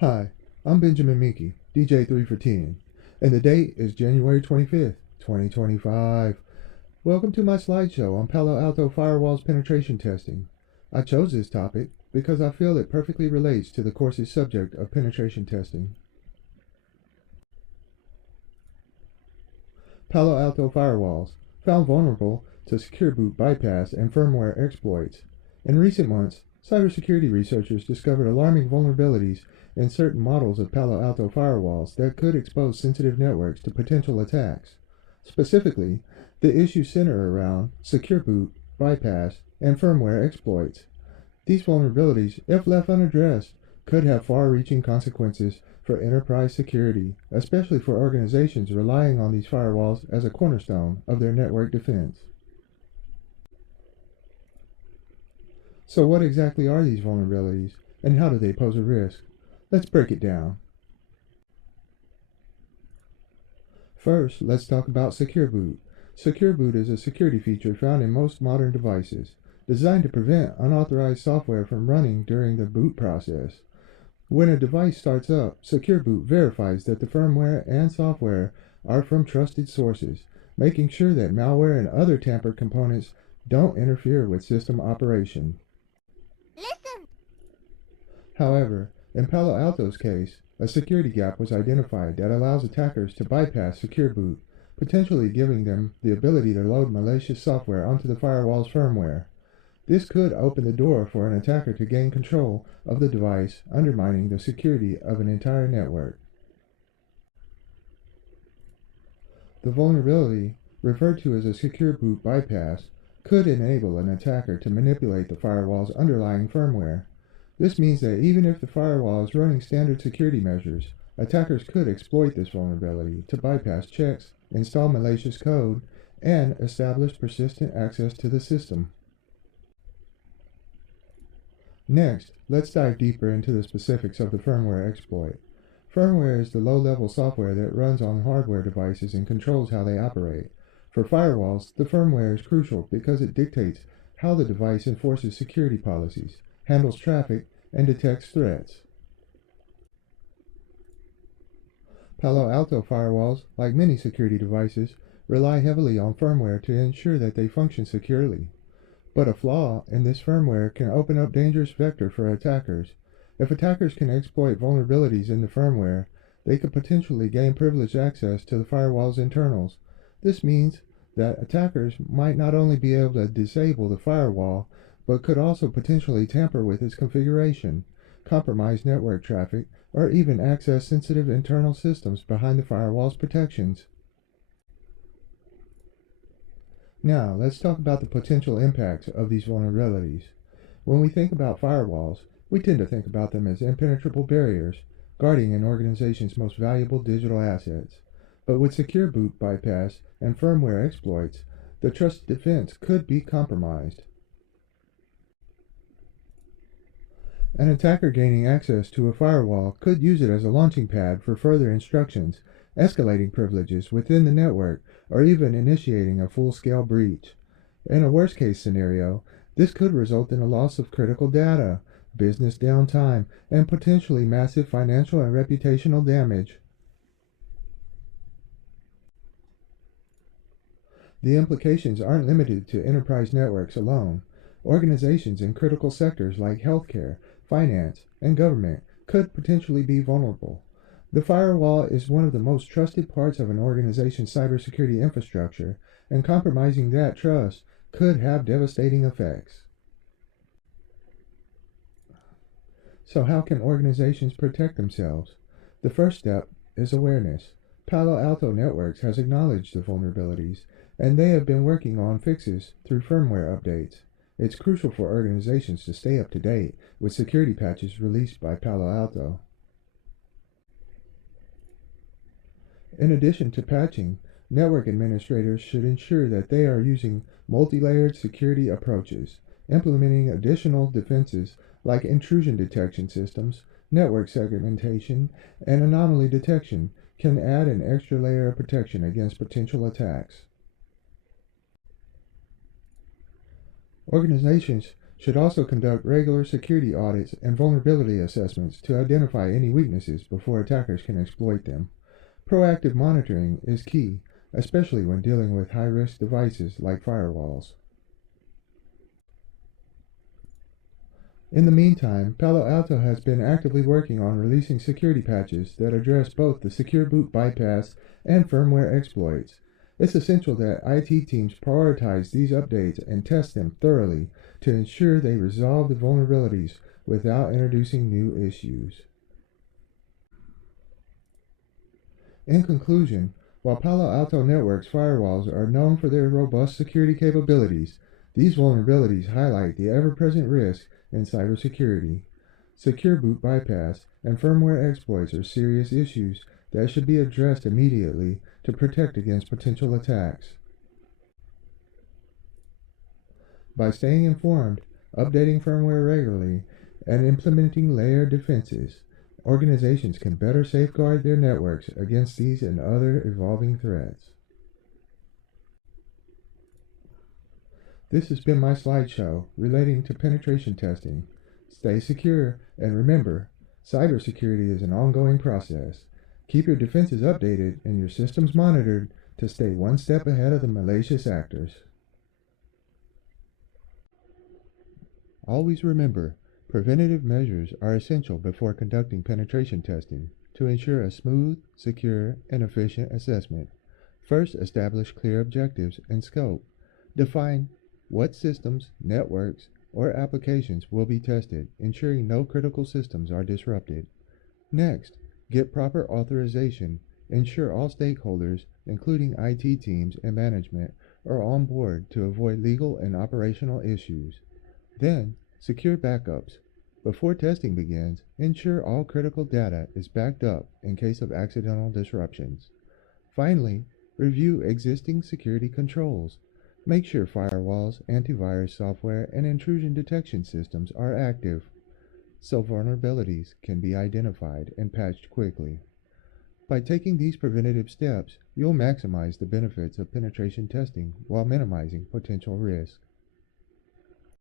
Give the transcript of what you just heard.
Hi, I'm Benjamin Minky, DJ3 for 10, and the date is January 25th, 2025. Welcome to my slideshow on Palo Alto Firewall's penetration testing. I chose this topic because I feel it perfectly relates to the course's subject of penetration testing. Palo Alto Firewalls, found vulnerable to secure boot bypass and firmware exploits. In recent months, cybersecurity researchers discovered alarming vulnerabilities in certain models of Palo Alto firewalls that could expose sensitive networks to potential attacks. Specifically, the issues center around secure boot, bypass, and firmware exploits. These vulnerabilities, if left unaddressed, could have far-reaching consequences for enterprise security, especially for organizations relying on these firewalls as a cornerstone of their network defense. So what exactly are these vulnerabilities, and how do they pose a risk? Let's break it down. First, let's talk about Secure Boot. Secure Boot is a security feature found in most modern devices, designed to prevent unauthorized software from running during the boot process. When a device starts up, Secure Boot verifies that the firmware and software are from trusted sources, making sure that malware and other tampered components don't interfere with system operation. Listen! However, in Palo Alto's case, a security gap was identified that allows attackers to bypass Secure Boot, potentially giving them the ability to load malicious software onto the firewall's firmware. This could open the door for an attacker to gain control of the device, undermining the security of an entire network. The vulnerability, referred to as a secure boot bypass, could enable an attacker to manipulate the firewall's underlying firmware. This means that even if the firewall is running standard security measures, attackers could exploit this vulnerability to bypass checks, install malicious code, and establish persistent access to the system. Next, let's dive deeper into the specifics of the firmware exploit. Firmware is the low-level software that runs on hardware devices and controls how they operate. For firewalls, the firmware is crucial because it dictates how the device enforces security policies, handles traffic, and detects threats. Palo Alto firewalls, like many security devices, rely heavily on firmware to ensure that they function securely. But a flaw in this firmware can open up dangerous vector for attackers. If attackers can exploit vulnerabilities in the firmware, they could potentially gain privileged access to the firewall's internals. This means that attackers might not only be able to disable the firewall, but could also potentially tamper with its configuration, compromise network traffic, or even access sensitive internal systems behind the firewall's protections. Now, let's talk about the potential impacts of these vulnerabilities. When we think about firewalls, we tend to think about them as impenetrable barriers, guarding an organization's most valuable digital assets. But with secure boot bypass and firmware exploits, the trusted defense could be compromised. An attacker gaining access to a firewall could use it as a launching pad for further instructions, escalating privileges within the network, or even initiating a full-scale breach. In a worst-case scenario, this could result in a loss of critical data, business downtime, and potentially massive financial and reputational damage. The implications aren't limited to enterprise networks alone. Organizations in critical sectors like healthcare, finance, and government could potentially be vulnerable. The firewall is one of the most trusted parts of an organization's cybersecurity infrastructure, and compromising that trust could have devastating effects. So how can organizations protect themselves? The first step is awareness. Palo Alto Networks has acknowledged the vulnerabilities, and they have been working on fixes through firmware updates. It's crucial for organizations to stay up to date with security patches released by Palo Alto. In addition to patching, network administrators should ensure that they are using multi-layered security approaches. Implementing additional defenses like intrusion detection systems, network segmentation, and anomaly detection can add an extra layer of protection against potential attacks. Organizations should also conduct regular security audits and vulnerability assessments to identify any weaknesses before attackers can exploit them. Proactive monitoring is key, especially when dealing with high-risk devices like firewalls. In the meantime, Palo Alto has been actively working on releasing security patches that address both the secure boot bypass and firmware exploits. It's essential that IT teams prioritize these updates and test them thoroughly to ensure they resolve the vulnerabilities without introducing new issues. In conclusion, while Palo Alto Networks firewalls are known for their robust security capabilities, these vulnerabilities highlight the ever-present risk in cybersecurity. Secure boot bypass and firmware exploits are serious issues that should be addressed immediately to protect against potential attacks. By staying informed, updating firmware regularly, and implementing layered defenses, organizations can better safeguard their networks against these and other evolving threats. This has been my slideshow relating to penetration testing. Stay secure, and remember, cybersecurity is an ongoing process. Keep your defenses updated and your systems monitored to stay one step ahead of the malicious actors. Always remember, preventative measures are essential before conducting penetration testing to ensure a smooth, secure, and efficient assessment. First, establish clear objectives and scope. Define what systems, networks, or applications will be tested, ensuring no critical systems are disrupted. Next, get proper authorization. Ensure all stakeholders, including IT teams and management, are on board to avoid legal and operational issues. Then, secure backups. Before testing begins, ensure all critical data is backed up in case of accidental disruptions. Finally, review existing security controls. Make sure firewalls, antivirus software, and intrusion detection systems are active, so vulnerabilities can be identified and patched quickly. By taking these preventative steps, you'll maximize the benefits of penetration testing while minimizing potential risk.